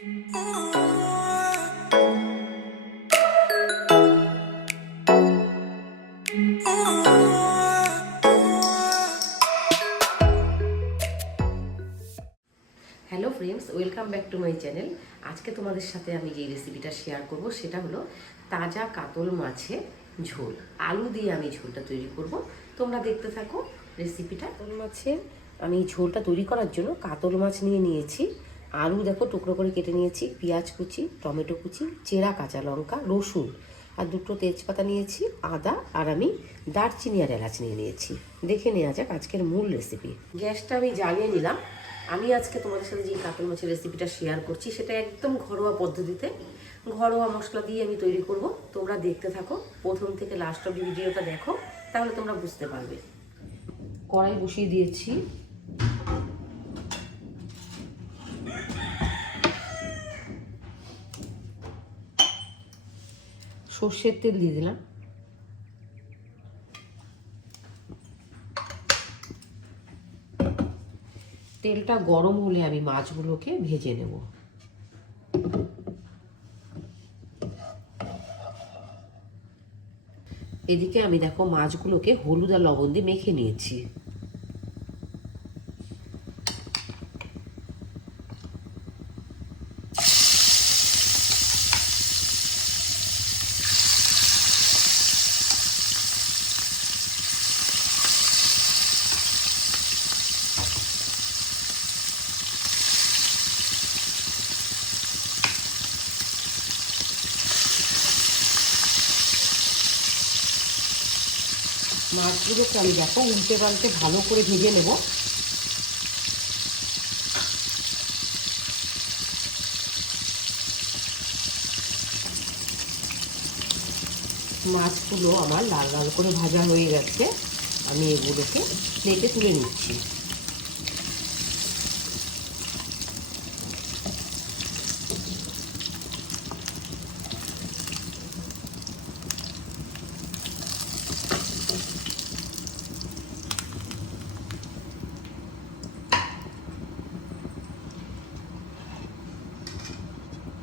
Hello friends, welcome back to my channel. আজকে তোমাদের সাথে আমি যে রেসিপিটা শেয়ার করব সেটা হলো তাজা কাতল মাছের ঝোল। আলু দিয়ে আমি ঝোলটা তৈরি করব, তোমরা দেখতে থাকো রেসিপিটা। কাতল মাছের আমি ঝোলটা তৈরি করার জন্য কাতল মাছ নিয়েছি, আলু দেখো টুকরো করে কেটে নিয়েছি, পেঁয়াজ কুচি, টমেটো কুচি, চেরা কাঁচা লঙ্কা, রসুন আর দুটো তেজপাতা নিয়েছি, আদা আর আমি দারচিনি আর এলাচ নিয়েছি। দেখে নেওয়া যাক আজকের মূল রেসিপি। গ্যাসটা আমি জ্বালিয়ে নিলাম। আমি আজকে তোমাদের সাথে যে কাতল মাছের রেসিপিটা শেয়ার করছি সেটা একদম ঘরোয়া পদ্ধতিতে, ঘরোয়া মশলা দিয়ে আমি তৈরি করব। তোমরা দেখতে থাকো, প্রথম থেকে লাস্ট অবধি ভিডিওটা দেখো, তাহলে তোমরা বুঝতে পারবে। কড়াই বসিয়ে দিয়েছি, সর্ষের তেল দিয়ে দিলাম, তেলটা গরম হলে আমি মাছগুলোকে ভেজে নেব। এদিকে আমি দেখো মাছগুলোকে হলুদ আর লবণ দিয়ে মেখে নিয়েছি। মাছগুলোকে আমি দেখো উল্টে পাল্টে ভালো করে ভেজে নেব। মাছগুলো আমার লাল লাল করে ভাজা হয়ে গেছে, আমি এগুলোকে প্লেটে তুলে নিচ্ছি।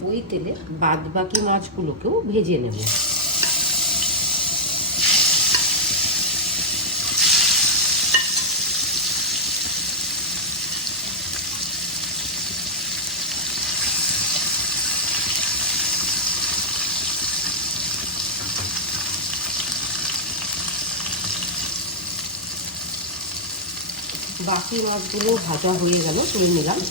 ওই তেলে বাদ বাকি মাছগুলোকেও ভেজে নেব। বাকি মাছগুলো ভাজা হয়ে গেল, তুলে নিলাম।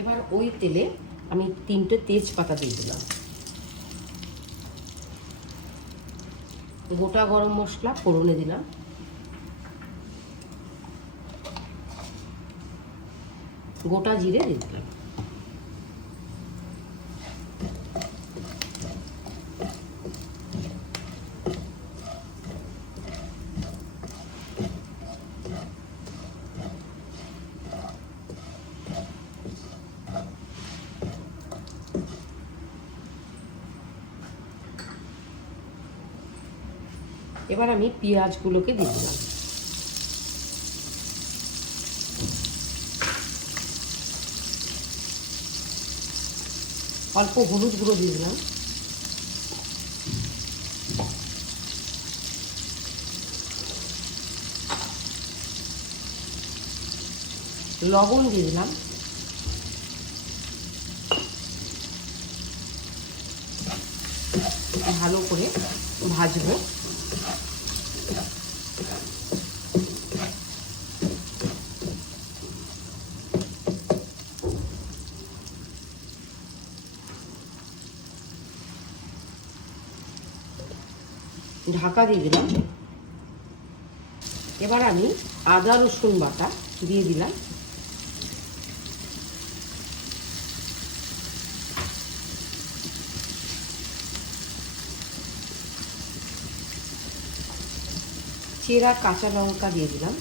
এবার ওই তেলে আমি 3টে তেজপাতা দিয়ে দিলাম, গোটা গরম মশলা ফোড়নে দিলাম, গোটা জিরে দিয়ে দিলাম। এবার আমি পেঁয়াজগুলোকে দিয়ে দিলাম, অল্প হলুদ গুঁড়ো দিয়ে দিলাম, লবণ দিয়ে দিলাম, ভালো করে ভাজবো। ঢাকা দিয়ে দিলাম। এবার আমি আদা রসুন বাটা দিয়ে দিলাম, চেরা কাঁচা লঙ্কা দিয়ে দিলাম,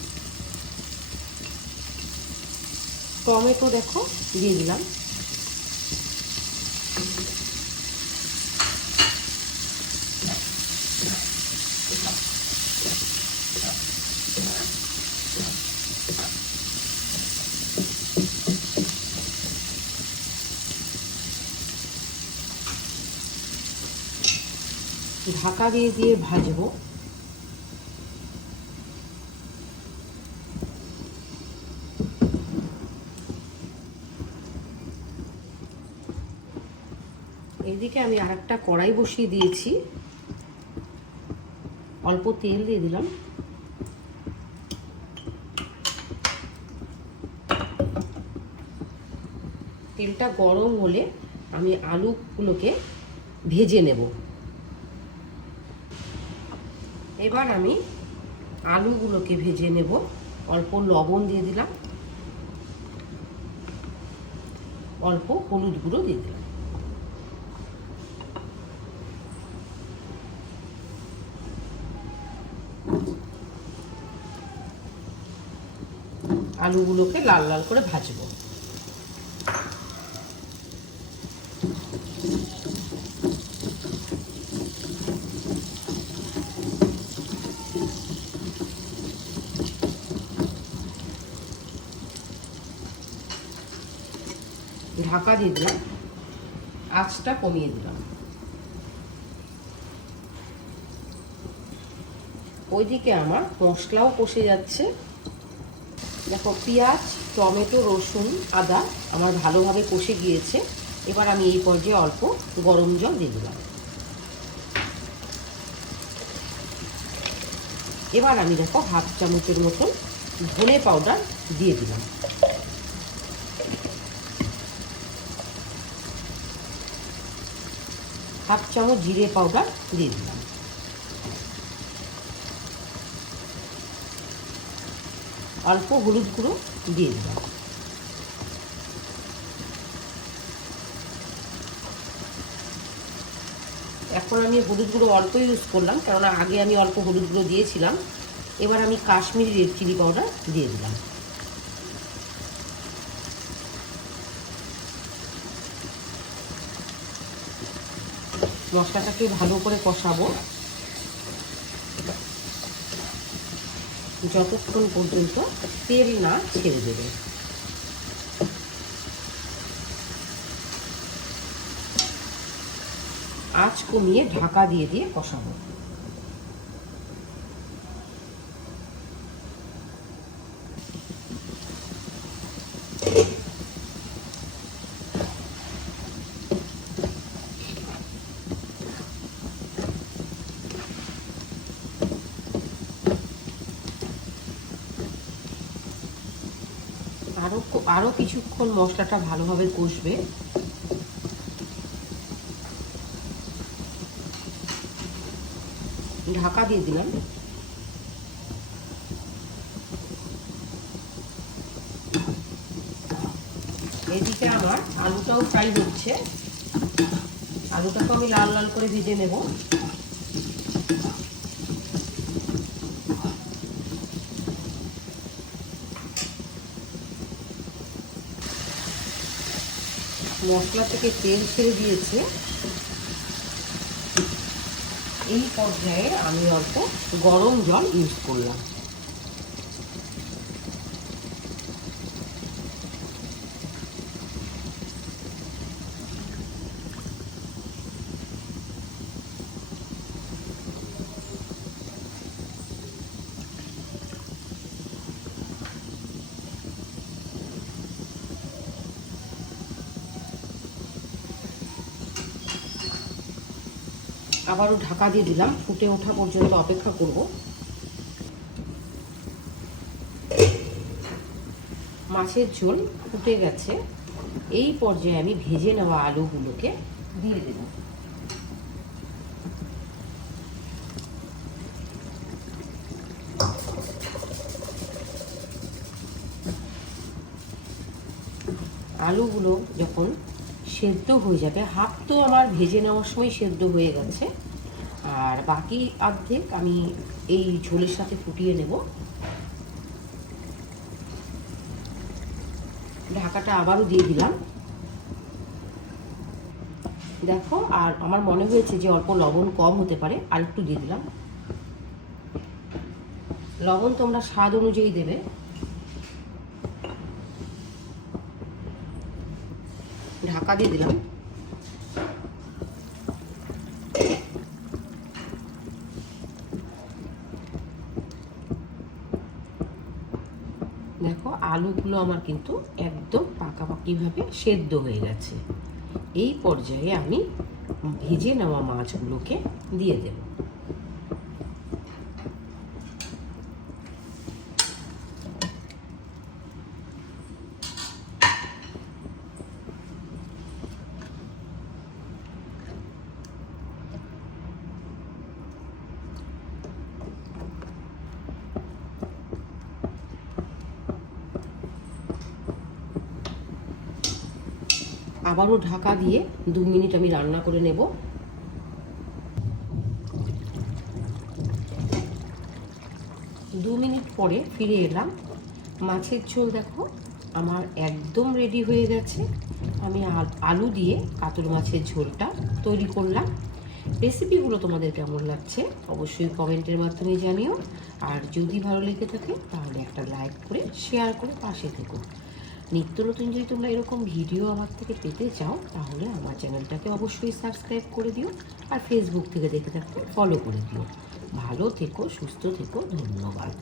টমেটো দেখো দিয়ে দিলাম, ঢাকা দিয়ে দিয়ে ভাজবো। এইদিকে আমি আরেকটা কড়াই বসিয়ে দিয়েছি, অল্প তেল দিয়ে দিলাম। তেলটা গরম হলে আমি আলুগুলোকে ভেজে নেব। এবার আমি আলুগুলোকে ভেজে নেব। অল্প লবণ দিয়ে দিলাম, অল্প হলুদ গুঁড়ো দিয়ে দিলাম। আলুগুলোকে লাল লাল করে ভাজবো। ঢাকা দিয়ে দিলাম, আঁচটা কমিয়ে দিলাম। ওইদিকে আমার মশলাও কষে যাচ্ছে। দেখো, পেঁয়াজ, টমেটো, রসুন, আদা আমার ভালোভাবে কষে গিয়েছে। এবার আমি এই পর্যায়ে অল্প গরম জল দিয়ে দিলাম। এবার আমি দেখো হাফ চামচের মতন ধনে পাউডার দিয়ে দিলাম। হাফ চামচ জিরে পাউডার দিয়ে দিলাম। অল্প হলুদ গুঁড়ো দিয়ে দিলাম। এখন আমি হলুদ গুঁড়ো অল্প ইউজ করলাম, কেননা আগে আমি অল্প হলুদ গুঁড়ো দিয়েছিলাম। এবার আমি কাশ্মীরি রেড চিলি পাউডার দিয়ে দিলাম। মশলাটাকে ভালো করে কষাবো যতক্ষণ পর্যন্ত তেল না ছেড়ে দেবে। আঁচ কমিয়ে ঢাকা দিয়ে দিয়ে কষাবো। আরো কিছুক্ষণ মশলাটা ভালোভাবে কষবে। ঢাকা দিয়ে দিলাম। এদিকে আমার আলুটাও ফ্রাই হচ্ছে। আলুটাকে আমি লাল লাল করে ভেজে নেব। মশলা থেকে তেল ছেড়ে দিয়েছে। এই পর্যায়ে আমি অল্প গরম জল ইউজ করলাম। আবারও ঢাকা দিয়ে দিলাম, ফুটে ওঠা পর্যন্ত অপেক্ষা করব। মাছের ঝোল ফুটে গেছে। এই পর্যায়ে আমি ভেজে নেওয়া আলুগুলোকে দিয়ে দেব। আলুগুলো যখন সেদ্ধ হয়ে যাবে, হাফ তো আমার ভেজে নেওয়ার সময় সেদ্ধ হয়ে গেছে, আর বাকি অর্ধেক আমি এই ঝোলের সাথে ফুটিয়ে নেব। ঢাকাটা আবারও দিয়ে দিলাম। দেখো, আর আমার মনে হয়েছে যে অল্প লবণ কম হতে পারে, আর একটু দিয়ে দিলাম। লবণ তোমরা স্বাদ অনুযায়ী দেবে। ঢাকা দিয়ে দিলাম। আলুগুলো আমার কিন্তু একদম পাকাপাকিভাবে সেদ্ধ হয়ে গেছে। এই পর্যায়ে আমি ভেজে নেওয়া মাছগুলোকে দিয়ে দেব। আবারও ঢাকা দিয়ে 2 মিনিট আমি রান্না করে নেব। 2 মিনিট পরে ফিরে এলাম। মাছের ঝোল দেখো আমার একদম রেডি হয়ে গেছে। আমি আলু দিয়ে কাতল মাছের ঝোলটা তৈরি করলাম। রেসিপিগুলো তোমাদের কেমন লাগছে অবশ্যই কমেন্টের মাধ্যমে জানিও। আর যদি ভালো লেগে থাকে তাহলে একটা লাইক করে শেয়ার করে পাশে থেকো। নিত্য নতুন যদি তোমরা এরকম ভিডিও আমার থেকে পেতে চাও তাহলে আমার চ্যানেলটাকে অবশ্যই সাবস্ক্রাইব করে দিও। আর ফেসবুক থেকে দেখে থাকলে ফলো করে দিও। ভালো থেকো, সুস্থ থেকো, ধন্যবাদ।